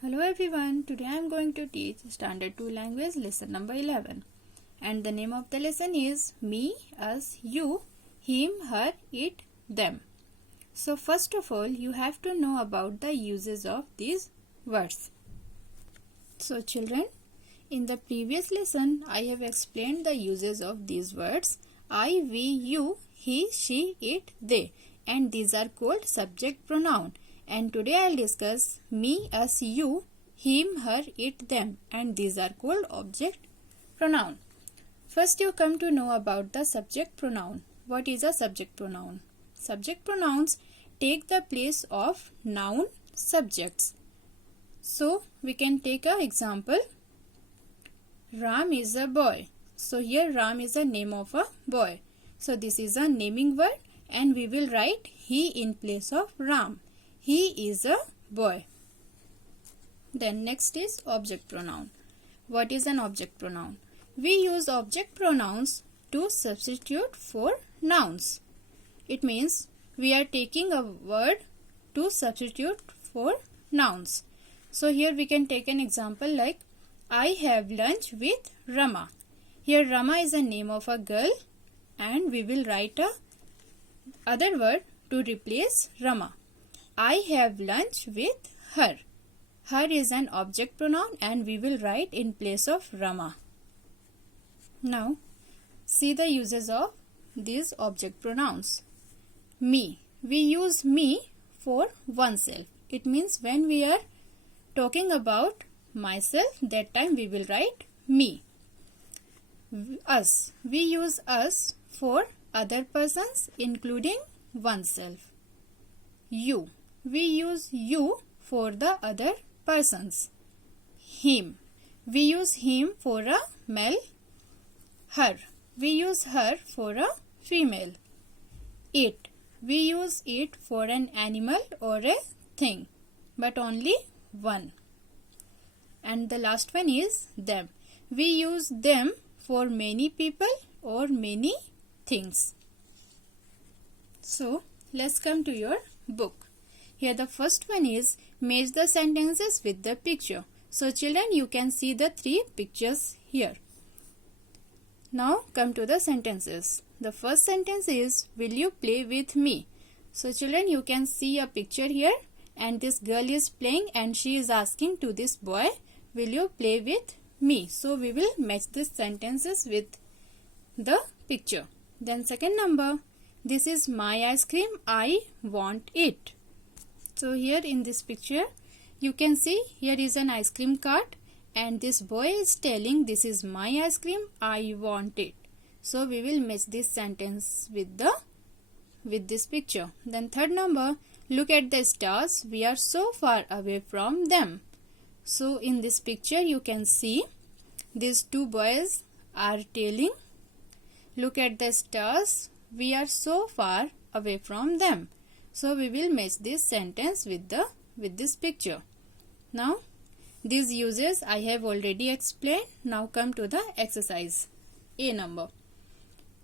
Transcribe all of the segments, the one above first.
Hello everyone, today I am going to teach Standard 2 Language lesson number 11 and the name of the lesson is Me, Us, You, Him, Her, It, Them. So first of all you have to know about the uses of these words. So children, in the previous lesson I have explained the uses of these words I, we, you, he, she, it, they, and these are called subject pronoun. And today I will discuss me, us, you, him, her, it, them, and these are called object pronoun. First you come to know about the subject pronoun. What is a subject pronoun? Subject pronouns take the place of noun subjects. So we can take an example. Ram is a boy. So here Ram is a name of a boy. So this is a naming word and we will write he in place of Ram. He is a boy. Then next is object pronoun. What is an object pronoun? We use object pronouns to substitute for nouns. It means we are taking a word to substitute for nouns. So here we can take an example like I have lunch with Rama. Here Rama is a name of a girl and we will write a other word to replace Rama. I have lunch with her. Her is an object pronoun and we will write in place of Rama. Now, see the uses of these object pronouns. Me. We use me for oneself. It means when we are talking about myself, that time we will write me. Us. We use us for other persons including oneself. You. We use you for the other persons. Him. We use him for a male. Her. We use her for a female. It. We use it for an animal or a thing, but only one. And the last one is them. We use them for many people or many things. So, let's come to your book. Here the first one is match the sentences with the picture. So children, you can see the three pictures here. Now come to the sentences. The first sentence is will you play with me? So children, you can see a picture here and this girl is playing and she is asking to this boy, will you play with me? So we will match these sentences with the picture. Then second number, this is my ice cream, I want it. So here in this picture, you can see here is an ice cream cart and this boy is telling this is my ice cream, I want it. So we will match this sentence with this picture. Then third number, look at the stars, we are so far away from them. So in this picture you can see these two boys are telling, look at the stars, we are so far away from them. So we will match this sentence with this picture. Now these uses I have already explained. Now come to the exercise. A number.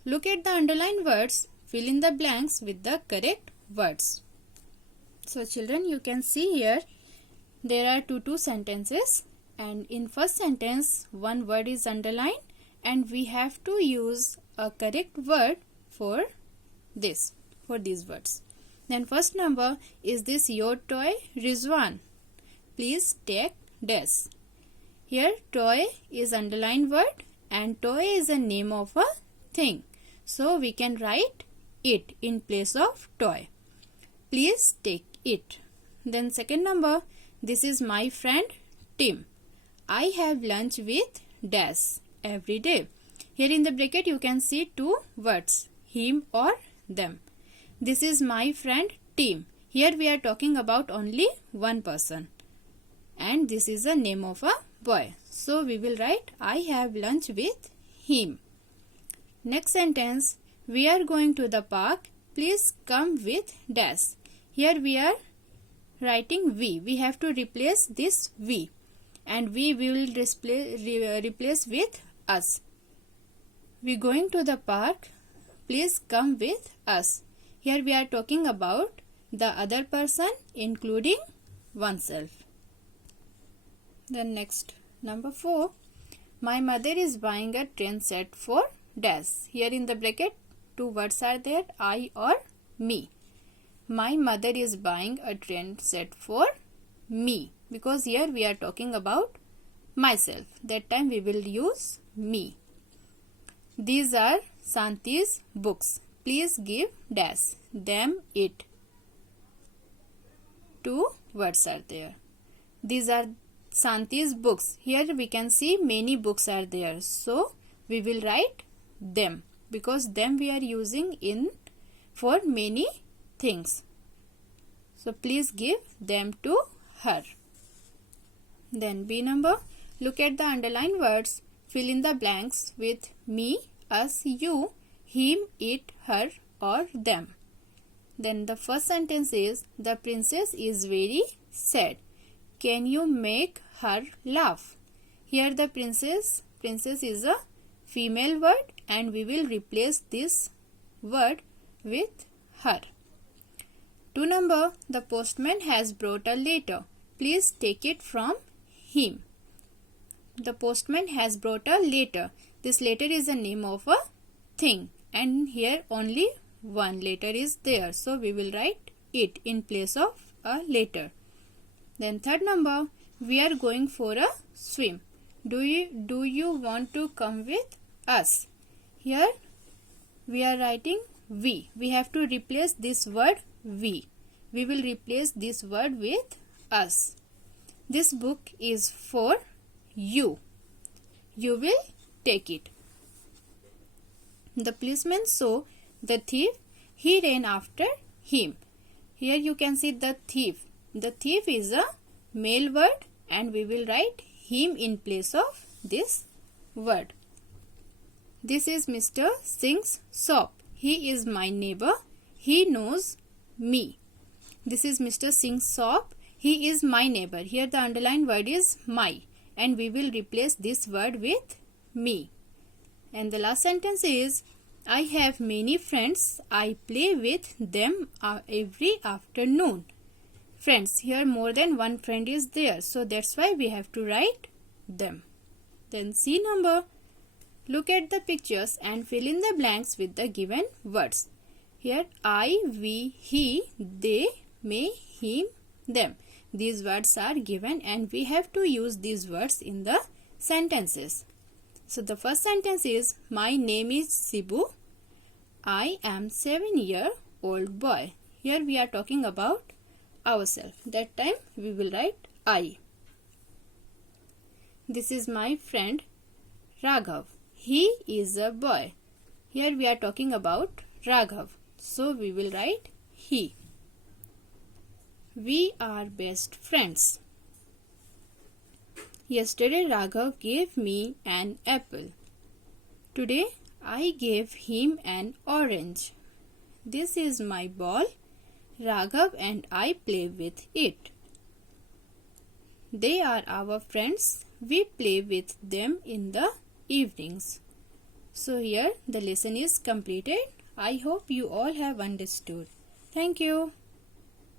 Look at the underlined words. Fill in the blanks with the correct words. So children, you can see here there are two sentences and in first sentence one word is underlined and we have to use a correct word for these words. Then first number, is this your toy, Rizwan? Please take dash. Here toy is underlined word and toy is a name of a thing. So we can write it in place of toy. Please take it. Then second number, this is my friend Tim. I have lunch with dash every day. Here in the bracket you can see two words, him or them. This is my friend Tim. Here we are talking about only one person. And this is the name of a boy. So we will write I have lunch with him. Next sentence, we are going to the park. Please come with dash. Here we are writing we. We have to replace this we. And we will replace with us. We going to the park. Please come with us. Here we are talking about the other person including oneself. Then next, number 4. My mother is buying a train set for dash. Here in the bracket, two words are there, I or me. My mother is buying a train set for me, because here we are talking about myself. That time we will use me. These are Shanti's books. Please give dash them it. Two words are there. These are Shanti's books. Here we can see many books are there. So we will write them, because them we are using in for many things. So please give them to her. Then B number. Look at the underlined words. Fill in the blanks with me, us, you, him, it, her or them. Then the first sentence is, the princess is very sad. Can you make her laugh? Here the princess is a female word and we will replace this word with her. 2 number. The postman has brought a letter. Please take it from him. The postman has brought a letter. This letter is the name of a thing and here only one letter is there. So we will write it in place of a letter. Then 3rd number. We are going for a swim. Do you want to come with us? Here we are writing we. We have to replace this word we. We will replace this word with us. This book is for you. You will take it. The policeman saw the thief. He ran after him. Here you can see the thief. The thief is a male word and we will write him in place of this word. This is Mr. Singh's shop. He is my neighbor. He knows me. This is Mr. Singh's shop. He is my neighbor. Here the underlined word is my and we will replace this word with me. And the last sentence is, I have many friends. I play with them every afternoon. Friends, here more than one friend is there. So that's why we have to write them. Then C number. Look at the pictures and fill in the blanks with the given words. Here I, we, he, they, me, him, them. These words are given and we have to use these words in the sentences. So the first sentence is, my name is Sibu. I am 7-year-old boy. Here we are talking about ourselves. That time we will write I. This is my friend Raghav. He is a boy. Here we are talking about Raghav. So we will write he. We are best friends. Yesterday Raghav gave me an apple. Today I gave him an orange. This is my ball. Raghav and I play with it. They are our friends. We play with them in the evenings. So here the lesson is completed. I hope you all have understood. Thank you.